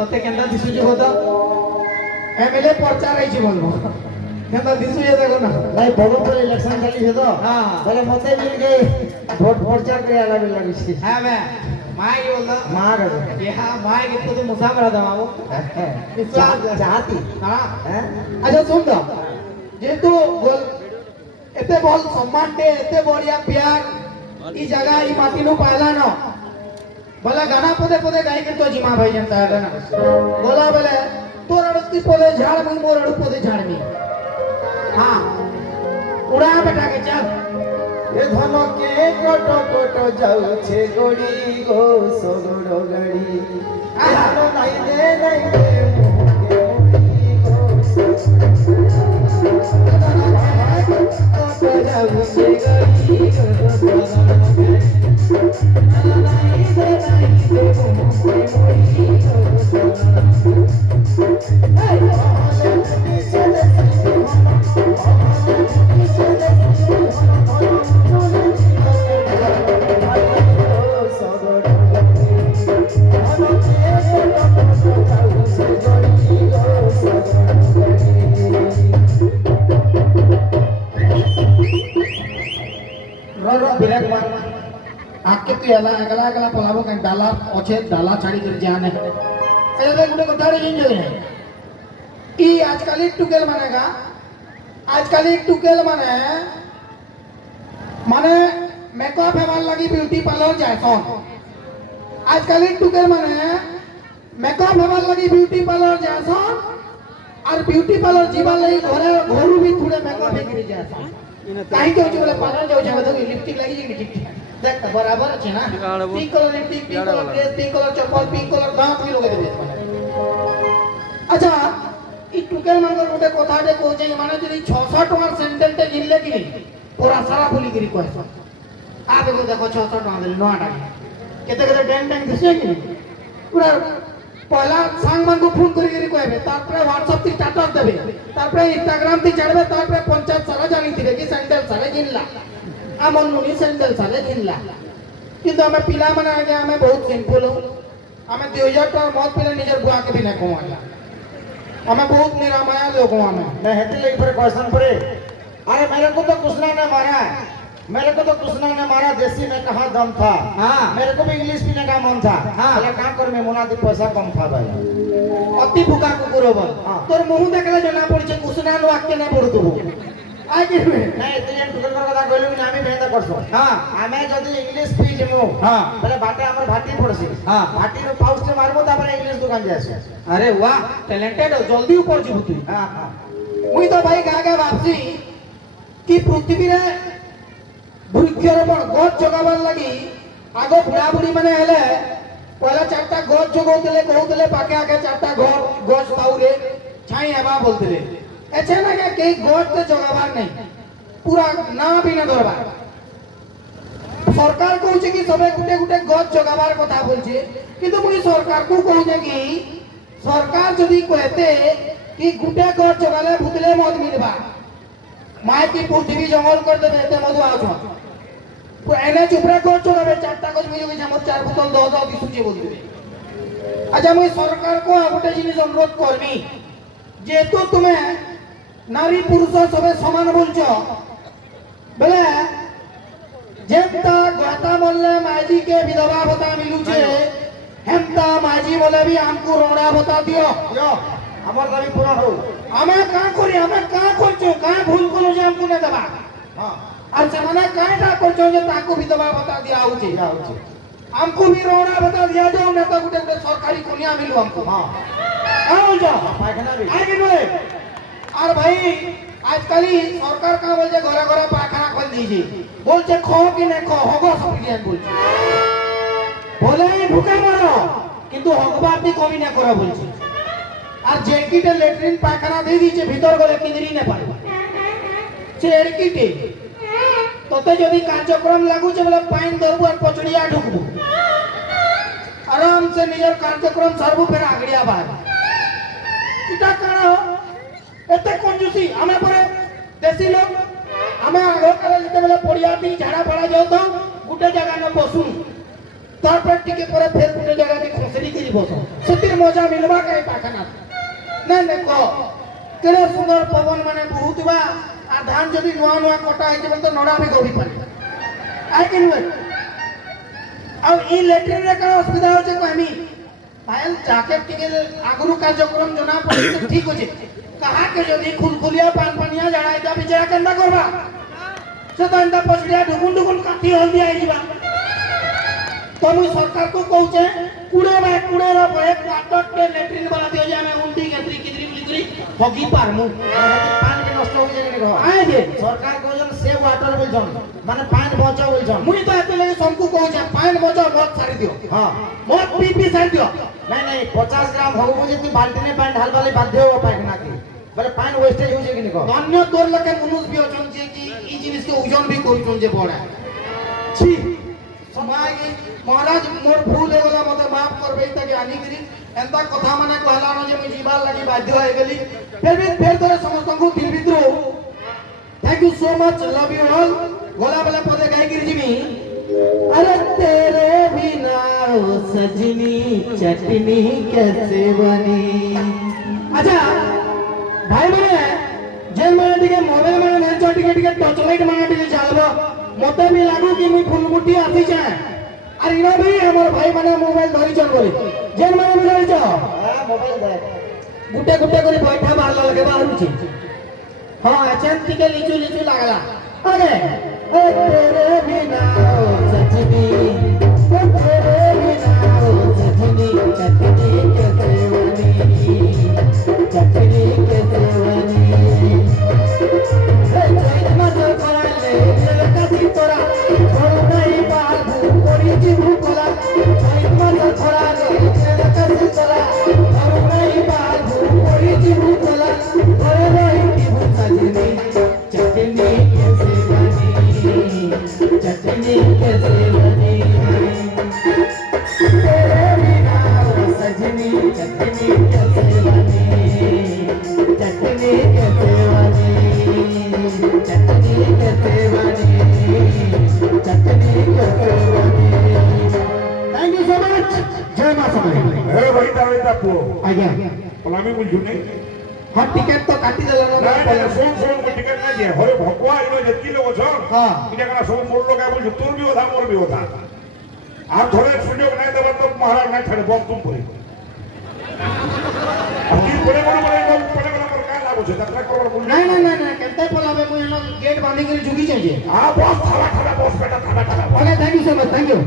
तते केंदा दिसु जे होता एमएलए प्रचार है जी बोलबो केंदा दिसु जे देखो ना नहीं बहुत पर इलेक्शन चली है तो हां बोले मते मिल गए वोट प्रचार करे आला बिल लगी हां बे माय बोलदा मार ये हां माय के तो मुसाफिर था मावो चाहती हां अच्छा सुन तो जेतु बोल एते बोल सम्मान दे एते बढ़िया प्यार ई जगह ई माटी नु पाला न बोला गाना पदे पदे गाई के तो जिमा भाई जनता है ना बोला बोले तोर अड़ती पदे झाड़ मुई मोर अड़ पदे झाड़ मी हां उड़ा बेटा के चल ए धन के कोटो कोटो जाऊ छे गोड़ी गो सोगड़ो गड़ी आलो नहीं दे मुके कोटो जाऊ छे गोड़ी गो सोगड़ो आके तू एला अगला अगला पलाबो कन डाला ओछे डाला छाड़ी कर जाने एले गुटे को दाड़ी जिन जले ई आजकल एक टुकेल मानेगा आजकल एक टुकेल माने मेकअप हेवाल लगी ब्यूटी पार्लर जायसन आजकल एक टुकेल माने मेकअप हेवाल लगी ब्यूटी पार्लर जायसन और ब्यूटी पार्लर जीवा लगी घरे घरू भी थोड़े मेकअप हे गिरी जायसन काहे के बोले पार्लर जाऊ छे तो लिपस्टिक लगी जे ठीक ठीक देख बराबर আছে না pink colour lipstick pink colour dress pink colour চপ্পল পিঙ্ক কালার দাঁত भी লগে দেবে আচ্ছা ই টুকেল মানকর গোটে কথাটে কইছে মানে যদি 600 টাকার স্যান্ডেলতে কিনলে কি পুরা সারা ফুলি করি কইছ আ দেখো দেখো 600 টাকা দিলে নটা কেতে কেতে ড্যাং ড্যাং দিছে কি পুরা পয়লা সাং মানকো ফোন করি করি কইবে তারপরে WhatsApp তে স্ট্যাটাস দেবে তারপরে Instagram তে ছাড়বে তারপরে পঞ্চায়েত সারা জানি দিবে কি স্যান্ডেল সারা কিনলা আমন নুনি স্যান্ডেল সালে কিনলা কিন্তু আমি পিলা মানে আগে আমি বহুত সিম্পল হই আমি 2000 টাকা মত পিলা নিজের বুয়া के भी ना कमाला हमें बहुत निरामाया लोग हूं मैं हेते लगी पर क्वेश्चन पड़े अरे मेरे को तो कुछ ना मारा मेरे को तो कुछ ना मारा देसी में कहा दम था हां मेरे को भी इंग्लिश पीने का मन था हां बोला का कर में मुनादी पैसा कम था भाई अति भूखा कुकुर बोल तोर मुंह देखले जना पड़छे कुसना नो आके ने पड़तु आगे नहीं तुझे टुकल कर कथा कहलु ना आमी बेंदा करसो हां आमे जदी इंग्लिश पी जेमु हां बोले बाटे हमर भाटी पड़सी हां भाटी रो पाउच से मारबो तापर इंग्लिश दुकान जासे अरे वाह टैलेंटेड हो जल्दी ऊपर जीबु तू हां हां मुई तो भाई गागे भाबसी कि पृथ्वी रे वृक्षरोपण गछ जगाबार लागि आगो बुढ़ा बुढ़ी माने हेले पहला चारटा गछ जगौतले कहउतले पाके आगे चारटा घर गछ पाउरे छाई हेबा बोलतले एछे ना के गछ ते जगाबार नहीं पूरा ना भी ना दरबार सरकार कहउछे कि सबे गुटे गुटे गछ जगाबार কথা বলছে কিন্তু মুই सरकार को कहउछे कि सरकार যদি কইতে कि गुटे गछ जगाले भूतले मत मिलबा माय की पृथ्वी जंगल कर देबे एते मधु आछ तो एने चुपरे गछ जगाबे चारटा गछ मिलबे कि हमर चार बोतल 10 दिसुचे बोल देबे अच्छा मुई सरकार को गोटे जिनिस अनुरोध करबी जेतु तुमे नारी पुरुष सबे समान बोलছো बोले जेता गाता मोल्ले माजी के विधवा भत्ता मिलुचे हेमता माजी बोले भी हमको रोड़ा भत्ता दियो यो हमर दाबी पूरा हो हमें का करी हमें का करछो का भूल करो जे हमको ने देबा हां और जमाना काटा करछो जे ताको विधवा भत्ता दिया होचे हमको भी रोड़ा भत्ता दिया जाओ ना तो गुटे गुटे सरकारी कोनिया मिलु हमको हां आओ जाओ पायखाना भी आगे बोले और भाई आजकल सरकार का बोलছে ঘরে ঘরে পায়খানা खोल दीजिए बोलছে खो कि नहीं खो होगो सफिशिएंट बोलছে बोले ढुके मारो কিন্তু হগবাতি কমি না করা বলছে আর জেকিটে ল্যাট্রিন পায়খানা দিয়ে দিয়েছে ভিতর গলে কিদরি না পারে সে এরকিটে তোতে যদি কার্যক্রম লাগুছে বলে পাইন ধরবো আর পচড়িয়া ঢুকবো आराम से निजर कार्यक्रम सर्व फेर आगड़िया बाहर इटा काना हो एते कंजूसी हमें परे देसी लोग हमें आगो करे जते बेले पड़िया ती झाड़ा पड़ा जाओ तो गुटे जगह न बसू तारपर टिके पर फिर गुटे जगह के खोसरी करी बस सेतिर मजा मिलबा कई पाखना नहीं नहीं को केड़े सुंदर पवन माने बहुत बा आ धान जदी नुआ नुआ कटा है जे तो नडा भी गड़ी पारे आई कैन वेट अब ई लेटरिन रे का असुविधा होचे कहमी पायल जाके टिके आगुरु कार्यक्रम जना पड़ी तो ठीक हो जे कहा के जदी खुलखुलिया पान पानिया जड़ा जा बिचारा केंदा करबा से तो एंदा पछड़िया ढुकुन ढुकुन काठी हल दिया आइबा तो मुई सरकार को कहूचे कुड़े रो एक काटक के लेटरिन बना दियो जे हमें उल्टी गत्री किदरी बुली करी हगी पारमु पानी भी नष्ट हो जाए नहीं आए जे सरकार को जन सेव वाटर बोल जन माने पानी बचाओ बोल जन मुई तो एते लगे सबको कहूचे पानी बचाओ मत छाड़ी दियो हां मत पी छाड़ी दियो नहीं 50 ग्राम हो बुझे तू बाल्टी में पानी ढाल वाले बाध्य हो पाइना की बोले पानी वेस्टेज हो जे कि नहीं अन्य तोर लके मनुष्य भी अछन जे कि ई जिनिस के ओजन भी करूछन जे बड़ा छी समागी महाराज मोर भूल हो गला मते माफ करबे त आनी करी एंता कथा माने कहला न जे मुई जीवार लागि बाध्य होय गेली फिर तोरे समस्त को दिल भितरो thank you so much love you all गोला वाला पदे गाय गिरी जिमी अरे तेरे बिना ओ सजनी चटनी कैसे बनी अच्छा भाई माने जे माने टिके मोबाइल माने नेचो टिके टॉर्च लाइट माने टिके चलबो मते भी लागू कि मुई फुलमुटी आसी जाए अरे इना भी हमर भाई माने मोबाइल धरि चल बोली जे माने बिगाड़ी छ हां मोबाइल दे गुटे गुटे करे बैठा मारला लगे बाहर छी हां अचन टिके लीचू लागला अरे ए तेरे बिना ओ सजनी ओ तेरे बिना ओ सजनी चटनी कैसे बनी चटनी कैसे बनी ए मत कराले कथि तोरा छोड़ नहीं बाबू कोरी जी भूखला मत कराले कथि तोरा छोड़ नहीं बाबू कोरी जी भूखला करे रही की सजनी चटनी कैसे बनी चटनी कैसे बनी तेरे बिना ओ सजनी चटनी कैसे बनी चटनी कैसे बनी चटनी कैसे बनी चटनी कैसे बनी थैंक यू सो मच जय मां समलेई ए भाई तावेता पो आज्ञा पलामी बोल जुने हां टिकट तो काटी देला ना ना सोम को टिकट ना दिए हरे भगवा इनो जत्ती लोग छ हां इटा का सब मोर लोग बोल तोर भी होता मोर भी होता आप थोड़े सुजोग नहीं देबो तो महाराज ना छड़े बम तुम पड़े अकी बड़े पर का लाभ होছে तकरा करोड़ बोल नहीं केते पलाबे मुई नो गेट बांधी कर जुगी चाहिए आ बस थाला बस बेटा थाला okay thank you so much thank you